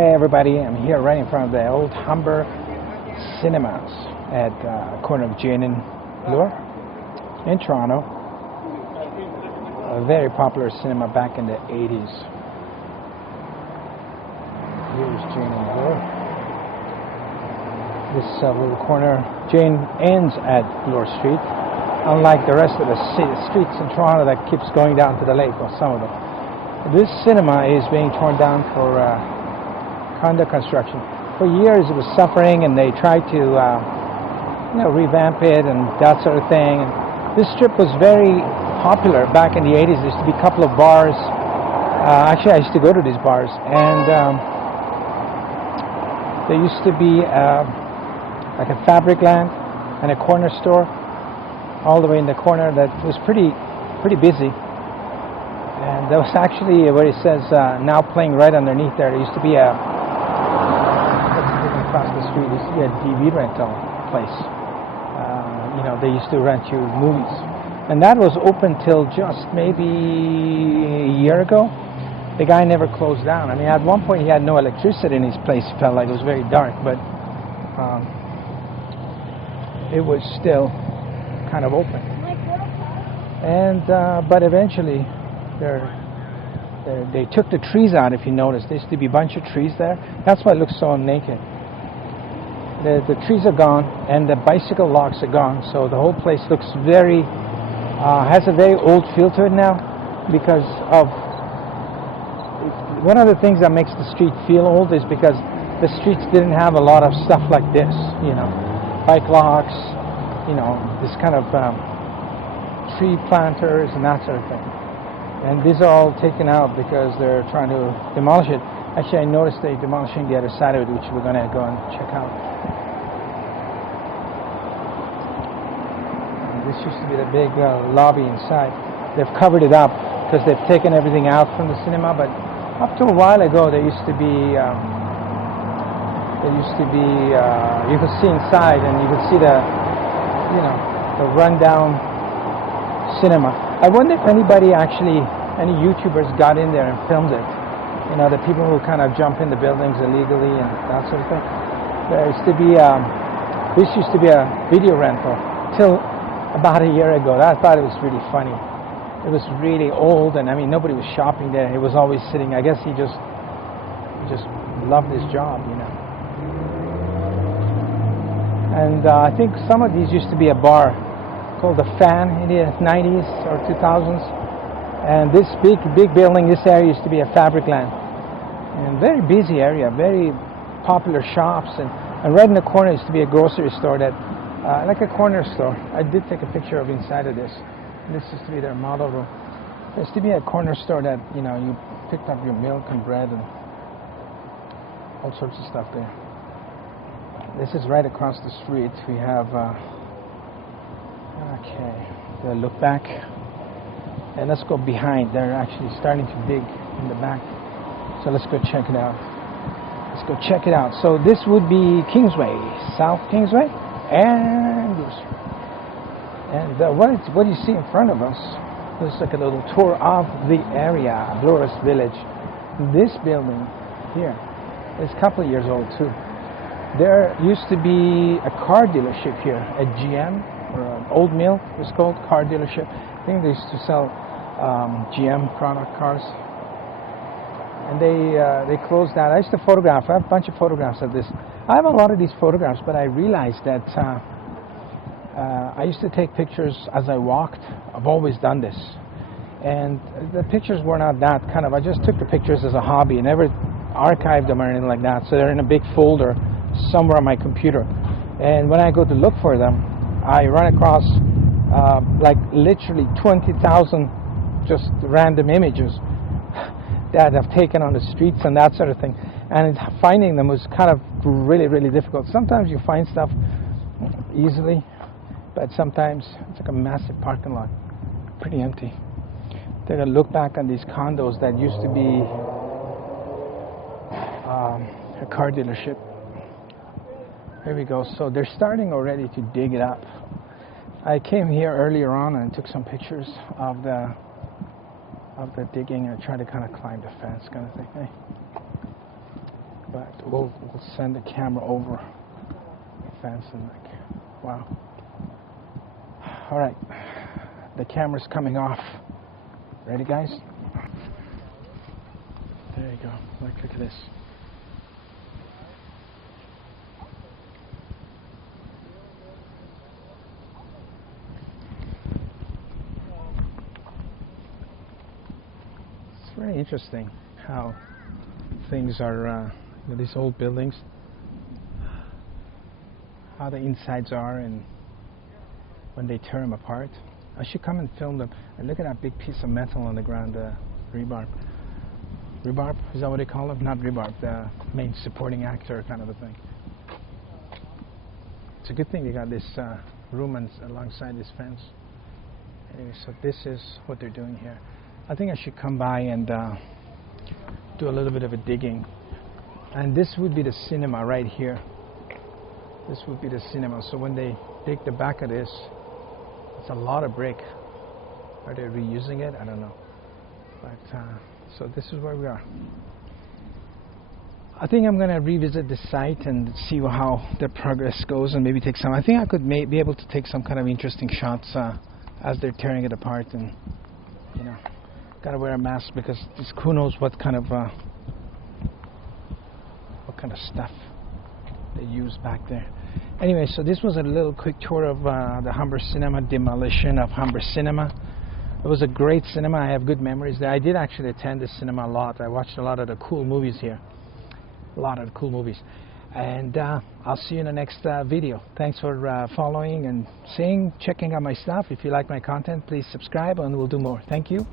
Hey everybody, I'm here right in front of the old Humber Cinemas at corner of Jay and Bloor in Toronto. A very popular cinema back in the 80s. Here's Jay and Bloor. This little corner, Jane ends at Bloor Street, unlike the rest of the streets in Toronto that keeps going down to the lake, or some of them. This cinema is being torn down for condo construction. For years it was suffering, and they tried to revamp it and that sort of thing. And this strip was very popular back in the 80s. There used to be a couple of bars. Actually, I used to go to these bars, and there used to be like a fabric land and a corner store all the way in the corner that was pretty busy. And there was actually where it says now playing right underneath there. There used to be across the street, there used to be a DVD rental place. They used to rent you movies. And that was open till just maybe a year ago. The guy never closed down. I mean, at one point he had no electricity in his place. It felt like it was very dark, but it was still kind of open. And but eventually they took the trees out. If you notice, there used to be a bunch of trees there. That's why it looks so naked. The trees are gone, and the bicycle locks are gone, so the whole place looks very has a very old feel to it now, because of one of the things that makes the street feel old is because the streets didn't have a lot of stuff like this, bike locks, this kind of tree planters and that sort of thing. And these are all taken out because they're trying to demolish it. Actually, I noticed they're demolishing the other side of it, which we're going to go and check out. And this used to be the big lobby inside. They've covered it up because they've taken everything out from the cinema, but up to a while ago there used to be you could see inside, and you could see the rundown cinema. I wonder if any YouTubers got in there and filmed it. The people who kind of jump in the buildings illegally and that sort of thing. This used to be a video rental till about a year ago. I thought it was really funny. It was really old, and I mean, nobody was shopping there. He was always sitting. I guess he just loved his job, And I think some of these used to be a bar called the Fan in the 90s or 2000s. And this big building, this area used to be a fabric land. And very busy area, very popular shops. And right in the corner used to be a grocery store that, like a corner store. I did take a picture of inside of this. This used to be their model room. There used to be a corner store that, you picked up your milk and bread and all sorts of stuff there. This is right across the street. We have, the look back. And let's go behind. They're actually starting to dig in the back. So let's go check it out. So this would be Kingsway, South Kingsway, and Bloor Street. And what do you see in front of us? This is like a little tour of the area, Bloor's Village. This building here is a couple of years old too. There used to be a car dealership here, a GM, or an old mill, it was called, car dealership. I think they used to sell GM product cars. And they closed that. I used to photograph. I have a bunch of photographs of this. I have a lot of these photographs, but I realized that I used to take pictures as I walked. I've always done this. And the pictures were not that kind of, I just took the pictures as a hobby. I never archived them or anything like that. So they're in a big folder somewhere on my computer. And when I go to look for them, I run across like literally 20,000 just random images that I've taken on the streets and that sort of thing. And finding them was kind of really difficult. Sometimes you find stuff easily, but sometimes it's like a massive parking lot, pretty empty. Take a look back on these condos that used to be a car dealership. Here we go. So they're starting already to dig it up. I came here earlier on and took some pictures of the digging and tried to kind of climb the fence kind of thing. Hey. but we'll send the camera over the fence and like, wow. All right, the camera's coming off. Ready, guys? There you go. Look at this. It's very interesting how things are, these old buildings, how the insides are, and when they tear them apart. I should come and film them. And look at that big piece of metal on the ground, rebarb. Rebarb, is that what they call them? Not rebarb, the main supporting actor kind of a thing. It's a good thing they got this room alongside this fence. Anyway, so this is what they're doing here. I think I should come by and do a little bit of a digging. And this would be the cinema right here. This would be the cinema. So when they dig the back of this, it's a lot of brick. Are they reusing it? I don't know. But so this is where we are. I think I'm going to revisit the site and see how the progress goes, and maybe take some. I think I could be able to take some kind of interesting shots as they're tearing it apart, and you know, gotta wear a mask because who knows what kind of stuff they use back there. Anyway, so this was a little quick tour of the Humber Cinema, demolition of Humber Cinema. It was a great cinema. I have good memories there. I did actually attend this cinema a lot. I watched a lot of the cool movies here. A lot of the cool movies. And I'll see you in the next video. Thanks for following and checking out my stuff. If you like my content, please subscribe and we'll do more. Thank you.